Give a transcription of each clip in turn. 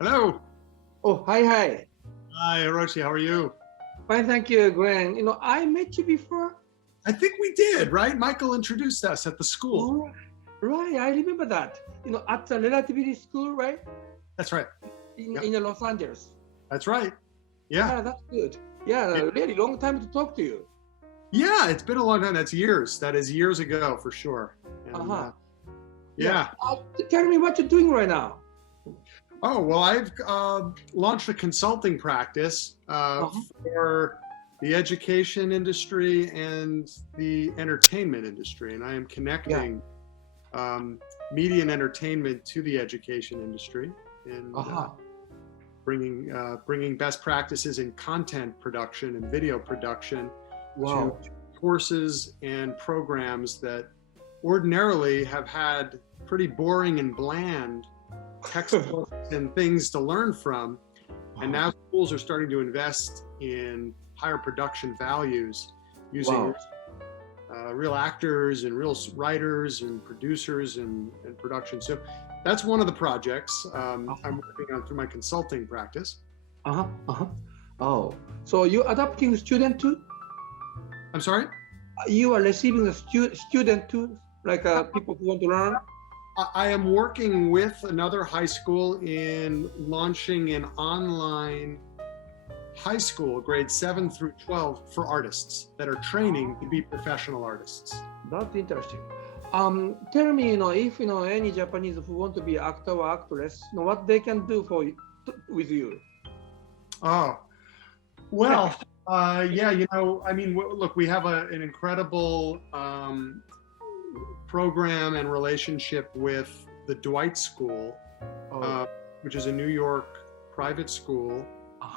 Hello. Oh, hi, hi. Hi, Hiroshi. How are you? Fine, thank you, Glenn. I met you before. I think we did, right? Michael introduced us at the school. Oh, right, I remember that. At the relativity school, right? That's right. Yep. In Los Angeles. That's right. Yeah. Yeah, that's good. Yeah, really long time to talk to you. Yeah, it's been a long time. That's years. That is years ago for sure. And, yeah. Tell me what you're doing right now. Oh, well, I've launched a consulting practice for the education industry and the entertainment industry. And I am connecting media and entertainment to the education industry and bringing best practices in content production and video production to courses and programs that ordinarily have had pretty boring and bland textbooks and things to learn from. And now schools are starting to invest in higher production values using real actors and real writers and producers and production. So that's one of the projects I'm working on through my consulting practice. Oh, so you're adopting student too? I'm sorry? You are receiving a student too, like people who want to learn? I am working with another high school in launching an online high school, grades 7 through 12, for artists that are training to be professional artists. That's interesting. Tell me, if any Japanese who want to be actor or actress, what they can do with you. Oh, well, yeah, I mean, look, we have an incredible program and relationship with the Dwight School, which is a New York private school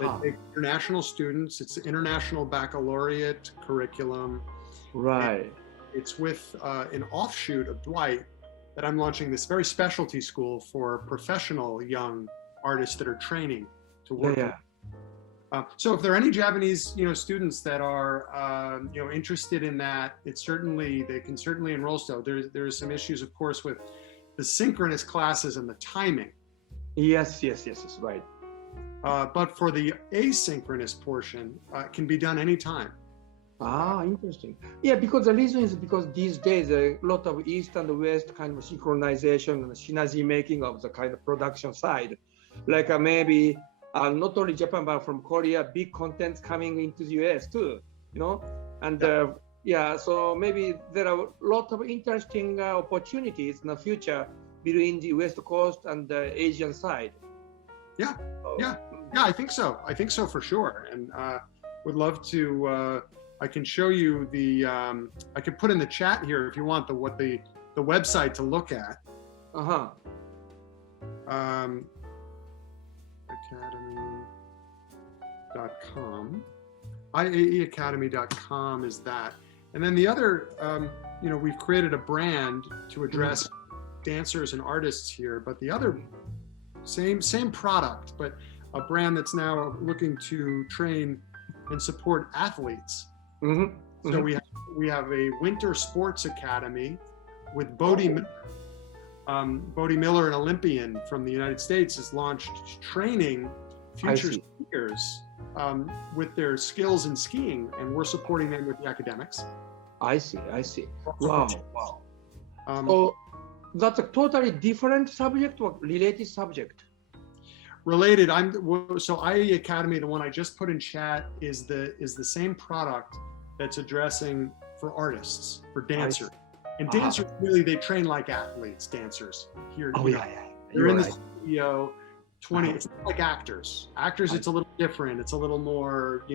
that takes international students. It's an international baccalaureate curriculum. Right. And it's with an offshoot of Dwight that I'm launching this very specialty school for professional young artists that are training to work with. So if there are any Japanese, students that are, interested in that, they can certainly enroll still. There's some issues, of course, with the synchronous classes and the timing. Yes, right. But for the asynchronous portion, it can be done anytime. Interesting. Yeah, because the reason is because these days a lot of East and West kind of synchronization and synergy making of the kind of production side, like maybe. Not only Japan, but from Korea, big content coming into the US too, and so maybe there are a lot of interesting opportunities in the future between the West Coast and the Asian side. Yeah, I think so. I think so for sure. And would love to, I can show you I could put in the chat here if you want the website to look at. Academy.com. IAEacademy.com is that. And then the other, we've created a brand to address dancers and artists here, but the other same product, but a brand that's now looking to train and support athletes. So we have a winter sports academy with Bodie Miller. Bodie Miller, an Olympian from the United States, has launched training future skiers with their skills in skiing, and we're supporting them with the academics. I see. Wow. So that's a totally different subject or related subject? Related. So IAE Academy, the one I just put in chat, is the same product that's addressing for artists, for dancers. And dancers, really, they train like athletes, dancers. They're in the studio, 20, it's not like actors. Actors, it's a little different. It's a little more,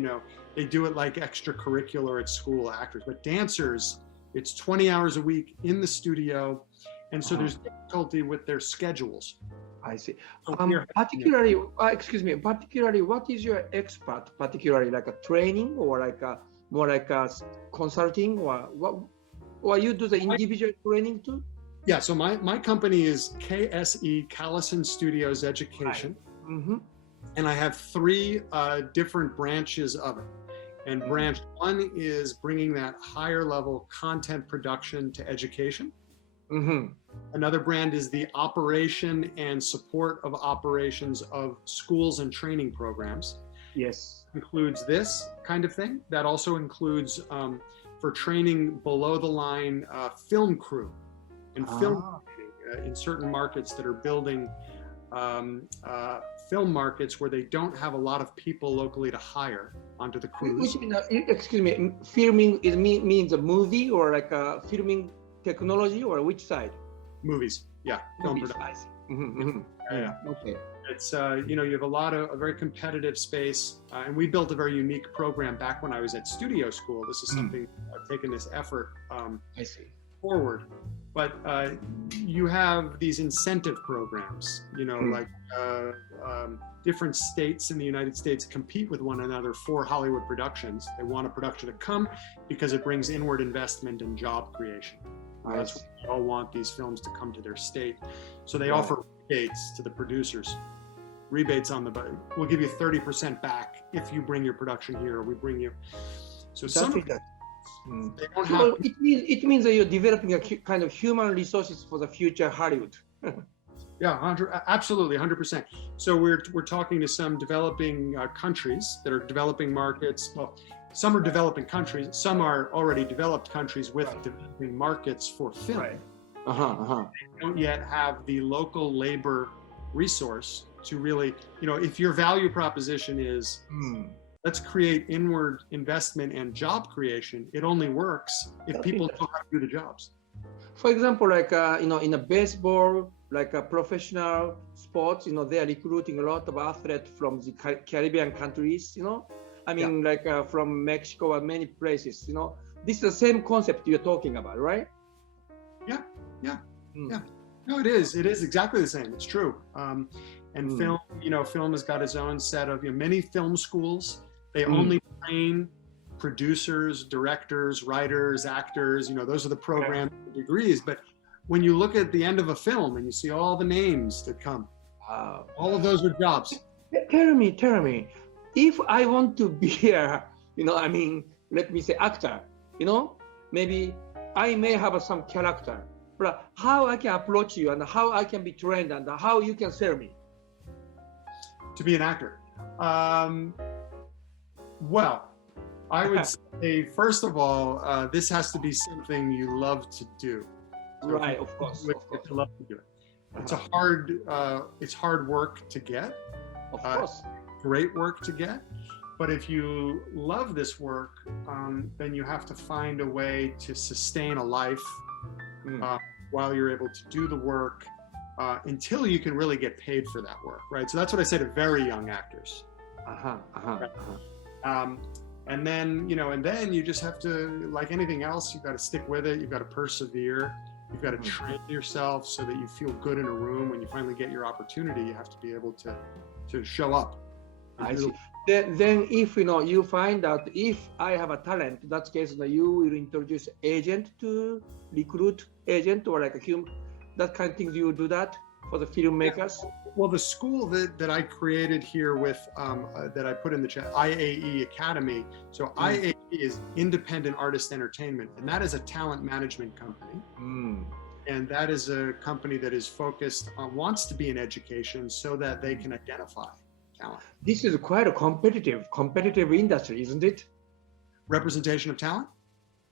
they do it like extracurricular at school, actors. But dancers, it's 20 hours a week in the studio. And so there's difficulty with their schedules. I see. Particularly, what is your expert, particularly like a training or like more like a consulting or what? Or you do the individual training too? Yeah, so my company is KSE, Kalison Studios Education. And I have 3 different branches of it. And branch 1 is bringing that higher level content production to education. Mm-hmm. Another brand is the operation and support of operations of schools and training programs. Yes. Includes this kind of thing. That also includes for training below the line film crew and film in certain markets that are building film markets where they don't have a lot of people locally to hire onto the crews. Excuse me, filming means a movie or like a filming technology, or which side? Movies, yeah, film production. Mm-hmm, mm-hmm. Yeah. Okay. It's you have a very competitive space, and we built a very unique program back when I was at studio school. This is something I've taken this effort I see. forward. But you have these incentive programs, like different states in the United States compete with one another for Hollywood productions. They want a production to come because it brings inward investment and job creation. That's what they all want, these films to come to their state. So they offer rebates to the producers. Rebates on we'll give you 30% back if you bring your production here, or we bring you. So they don't have. It means that you're developing a kind of human resources for the future Hollywood. Yeah, absolutely, 100%. So we're talking to some developing countries that are developing markets. Well, some are developing countries. Some are already developed countries with developing markets for film. Right. They don't yet have the local labor resource to really, if your value proposition is let's create inward investment and job creation, it only works if people know how to do the jobs. For example, like in a baseball, like a professional sports, they are recruiting a lot of athletes from the Caribbean countries, I mean, like from Mexico and many places, This is the same concept you're talking about, right? Yeah. No, it is. It is exactly the same. It's true. And film, film has got its own set of many film schools. They only train producers, directors, writers, actors. Those are the program degrees. But when you look at the end of a film and you see all the names that come, all of those are jobs. Tell me, if I want to be a, let me say actor, maybe I may have some character, but how I can approach you and how I can be trained and how you can sell me? To be an actor? Well, I would say, first of all, this has to be something you love to do. So right, of course. You love to do it. It's hard work to get. Of course. Great work to get. But if you love this work, then you have to find a way to sustain a life while you're able to do the work until you can really get paid for that work, right? So that's what I say to very young actors. And then, you just have to, like anything else, you've got to stick with it. You've got to persevere. You've got to train yourself so that you feel good in a room. When you finally get your opportunity, you have to be able to show up. I see. Then if you find out if I have a talent, in that case you will introduce agent to recruit agent or like a human, that kind of thing. You do that for the filmmakers? Well, the school that I created here with that I put in the chat, IAE Academy. So IAE is Independent Artist Entertainment, and that is a talent management company. And that is a company that is focused on, wants to be in education so that they can identify talent. This is quite a competitive industry, isn't it? Representation of talent?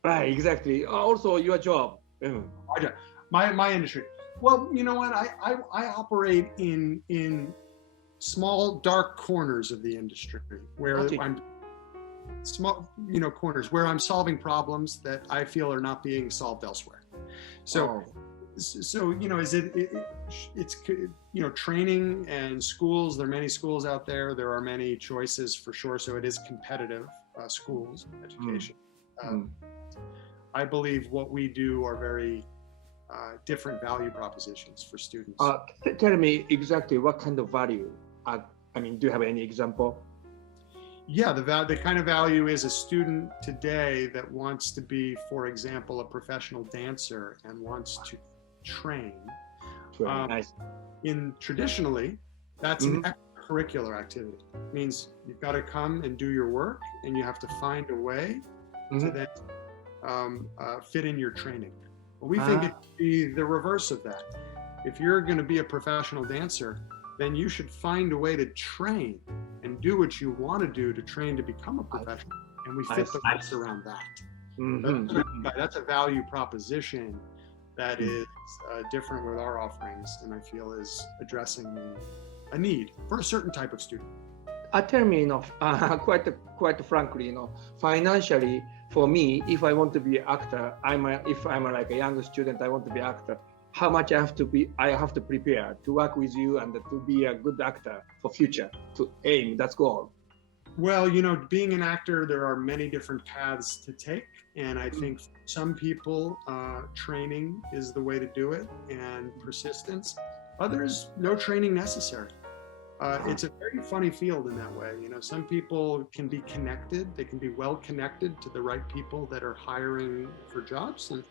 Right, exactly. Also your job. My industry. Well, you know what? I operate in small, dark corners of the industry where I'm small, corners where I'm solving problems that I feel are not being solved elsewhere. So, it's training and schools. There are many schools out there. There are many choices for sure. So it is competitive, schools, education. I believe what we do are very different value propositions for students. Tell me exactly what kind of value. Do you have any example? Yeah, the kind of value is a student today that wants to be, for example, a professional dancer and wants to train. Nice. Traditionally, that's an extracurricular activity. It means you've got to come and do your work, and you have to find a way to then fit in your training. Well, we think it should be the reverse of that. If you're going to be a professional dancer, then you should find a way to train and do what you want to do to train to become a professional. And we fit the rest around that. That's a value proposition that is different with our offerings, and I feel is addressing a need for a certain type of student. Tell me, quite frankly, financially, for me, if I want to be an actor, if I'm like a young student, I want to be an actor. How much I have to prepare to work with you and to be a good actor for future, to aim, that's goal. Well, being an actor, there are many different paths to take. And I think for some people, training is the way to do it and persistence. Others, no training necessary. It's a very funny field in that way. Some people can be connected. They can be well connected to the right people that are hiring for jobs. And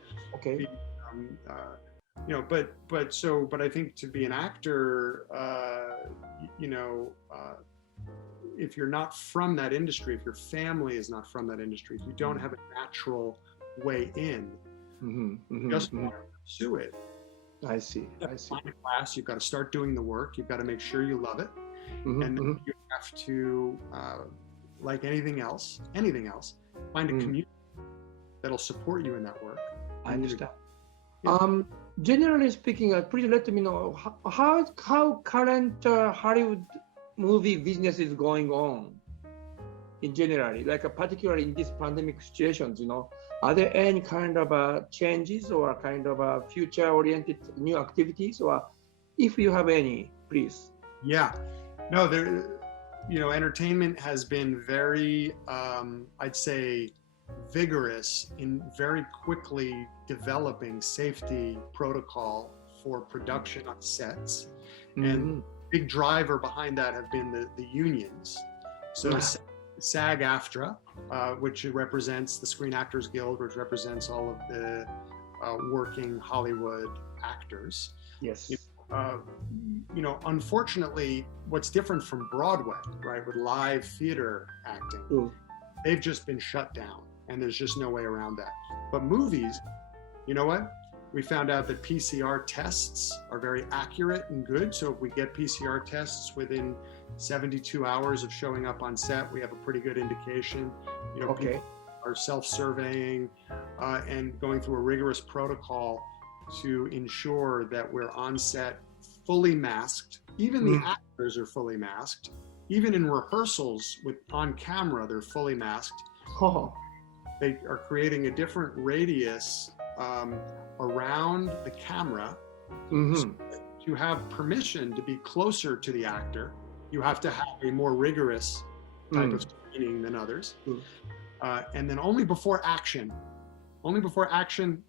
but I think to be an actor, if you're not from that industry, if your family is not from that industry, if you don't have a natural way in, just want to pursue it. I see. Find a class, you've got to start doing the work, you've got to make sure you love it, and then you have to, like anything else, find a community that'll support you in that work. I understand. Yeah. Generally speaking, please let me know how current Hollywood movie business is going on in general, like particularly in these pandemic situations. Are there any kind of changes or kind of future-oriented new activities, or if you have any, please? Yeah, no, entertainment has been very, I'd say, vigorous in very quickly developing safety protocol for production on sets, and big driver behind that have been the unions. So SAG-AFTRA, which represents the Screen Actors Guild, which represents all of the working Hollywood actors. Yes. Unfortunately, what's different from Broadway, right, with live theater acting, they've just been shut down, and there's just no way around that. But movies, you know what? We found out that PCR tests are very accurate and good. So if we get PCR tests within 72 hours of showing up on set, we have a pretty good indication. People are self-surveying and going through a rigorous protocol to ensure that we're on set fully masked. Even the actors are fully masked. Even in rehearsals on camera, they're fully masked. They are creating a different radius around the camera. So to have permission to be closer to the actor, you have to have a more rigorous type of screening than others. And then only before action, do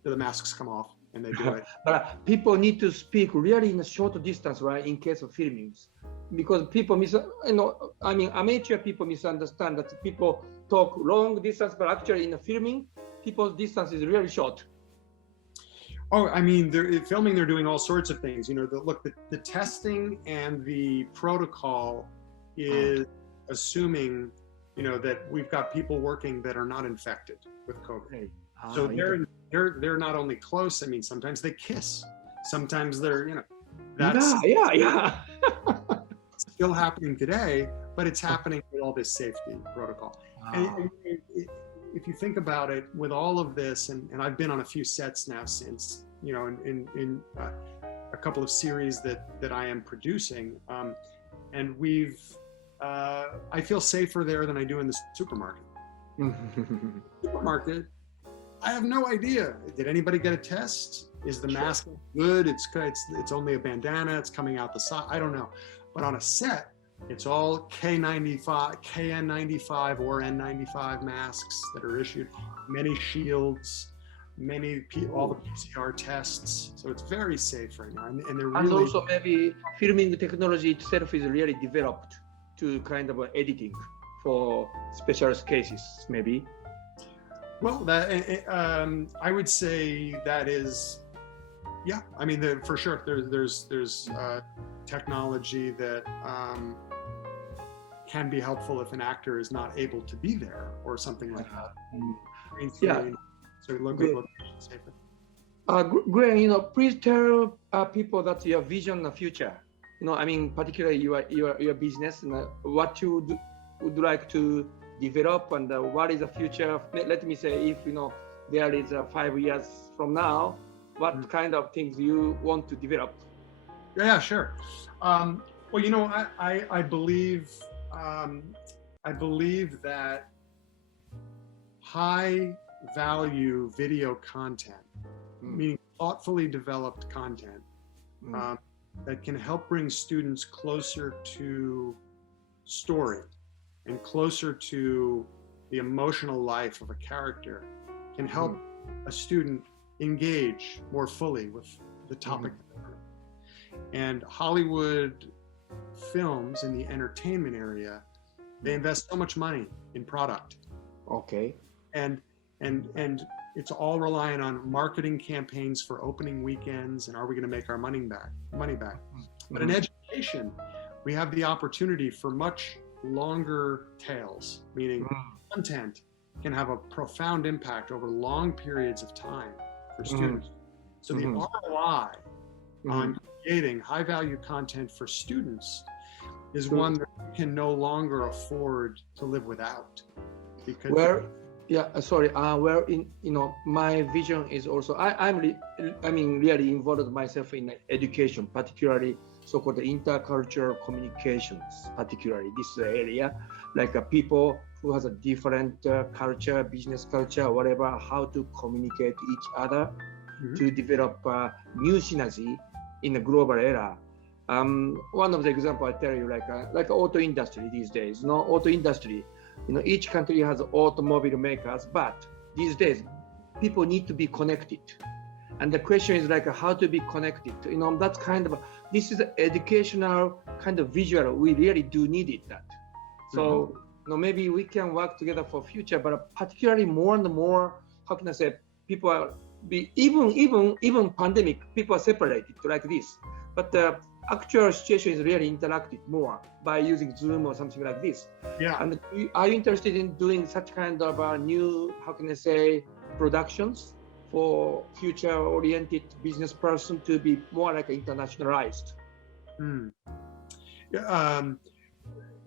the masks come off and they do it. But people need to speak really in a short distance, right, in case of filmings. Because people amateur people misunderstand that people talk long distance, but actually in the filming, people's distance is really short. Oh, filming, they're doing all sorts of things. The testing and the protocol is assuming, that we've got people working that are not infected with COVID. So they're not only close. Sometimes they kiss. Sometimes they're, that's still happening today, but it's happening with all this safety protocol. And if you think about it, with all of this, and I've been on a few sets now since, in a couple of series that I am producing, and I feel safer there than I do in the supermarket. Supermarket, I have no idea. Did anybody get a test? Is the mask good? It's only a bandana. It's coming out the side. I don't know. But on a set, it's all KN95 or N95 masks that are issued, many shields, all the PCR tests. So it's very safe right now. And they're really... And also maybe filming technology itself is really developed to kind of editing for special cases, maybe. Well, I would say that is, for sure. There's technology that can be helpful if an actor is not able to be there or something like that. So look safer. Glenn, please tell people that your vision in the future. I mean, particularly your business and what you would like to develop and what is the future. Let me say, if there is 5 years from now, what kind of things you want to develop? Yeah, sure. Well, I believe that high value video content, meaning thoughtfully developed content, that can help bring students closer to story and closer to the emotional life of a character, can help a student engage more fully with the topic. And Hollywood films in the entertainment area, they invest so much money in product. Okay. And it's all reliant on marketing campaigns for opening weekends and are we going to make our money back? But in education, we have the opportunity for much longer tails, meaning content can have a profound impact over long periods of time for students. So the ROI on creating high value content for students is one that we can no longer afford to live without. Because my vision is also, I'm really involved myself in education, particularly so-called intercultural communications, particularly this area, like people who has a different culture, business culture, whatever, how to communicate to each other to develop new synergy in the global era. One of the example I tell you, like auto industry these days, auto industry, each country has automobile makers, but these days people need to be connected. And the question is how to be connected. That's this is an educational kind of visual. We really do need it. That. So maybe we can work together for future, but particularly more and more, how can I say, people are even pandemic, people are separated like this. But the actual situation is really interacted more by using Zoom or something like this. Yeah. And are you interested in doing such kind of new, how can I say, productions for future-oriented business person to be more internationalized?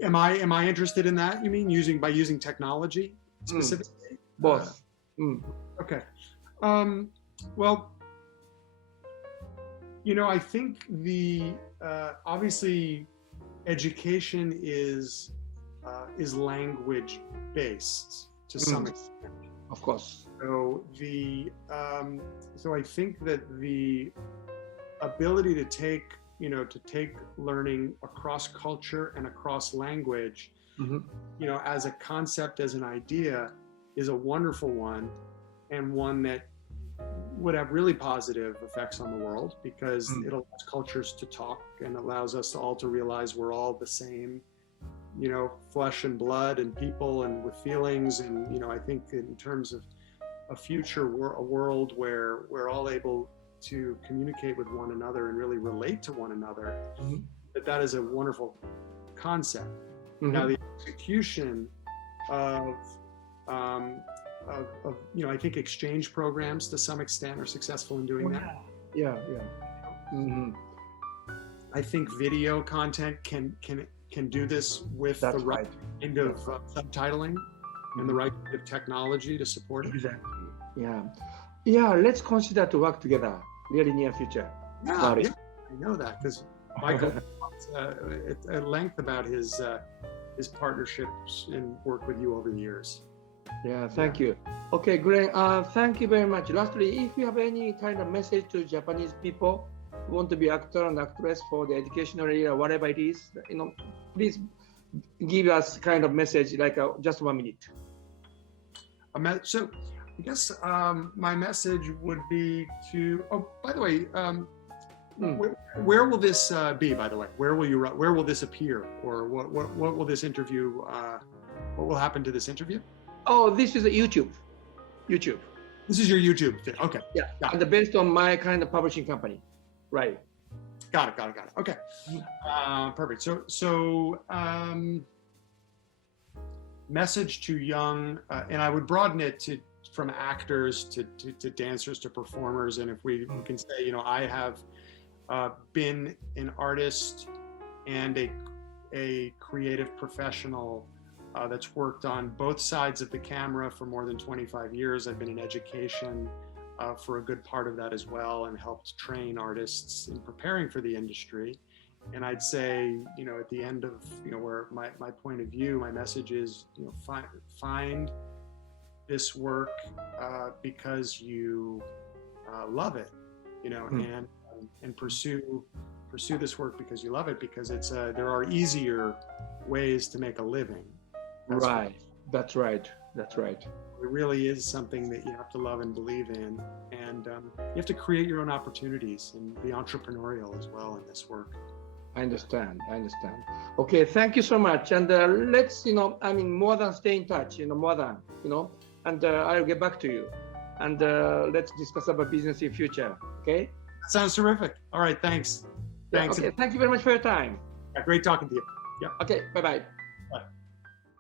Am I interested in that? You mean using technology specifically? Both. Okay. Well, I think the obviously education is language based to some extent. Of course. So so I think that the ability to take learning across culture and across language, as a concept, as an idea, is a wonderful one, and one that would have really positive effects on the world because it allows cultures to talk and allows us all to realize we're all the same, flesh and blood and people and with feelings. And, I think in terms of a future, a world where we're all able to communicate with one another and really relate to one another, that is a wonderful concept. Now, the execution of I think exchange programs to some extent are successful in doing that. Yeah. I think video content can do this with the right kind of subtitling and the right kind of technology to support it. Exactly. Yeah. Let's consider to work together really near future. Yeah, I know that because Michael talks at length about his partnerships and work with you over the years. Yeah, thank you. Okay, great. Thank you very much. Lastly, if you have any kind of message to Japanese people who want to be actor and actress for the educational area, whatever it is, please give us kind of message, just 1 minute. So I guess my message would be to. Oh, by the way, where will this be? By the way, where will this appear, or what will this interview? What will happen to this interview? Oh, this is a YouTube. This is your YouTube thing. Okay. Yeah. And based on my kind of publishing company. Right. Got it. Okay. Perfect. So message to young, and I would broaden it from actors to dancers to performers. And if we can say, you know, I have been an artist and a creative professional that's worked on both sides of the camera for more than 25 years. I've been in education for a good part of that as well, and helped train artists in preparing for the industry. And I'd say, you know, at the end of, you know, where my point of view, my message is, you know, find this work because you love it, you know, and pursue this work because you love it, because it's there are easier ways to make a living. That's right. It really is something that you have to love and believe in, and you have to create your own opportunities and be entrepreneurial as well in this work. I understand. Okay, thank you so much. And let's, you know, I mean, more than stay in touch, you know, and I'll get back to you. And let's discuss about business in future, okay? That sounds terrific. All right, thanks. Okay, thank you very much for your time. Yeah, great talking to you. Yeah. Okay, bye-bye.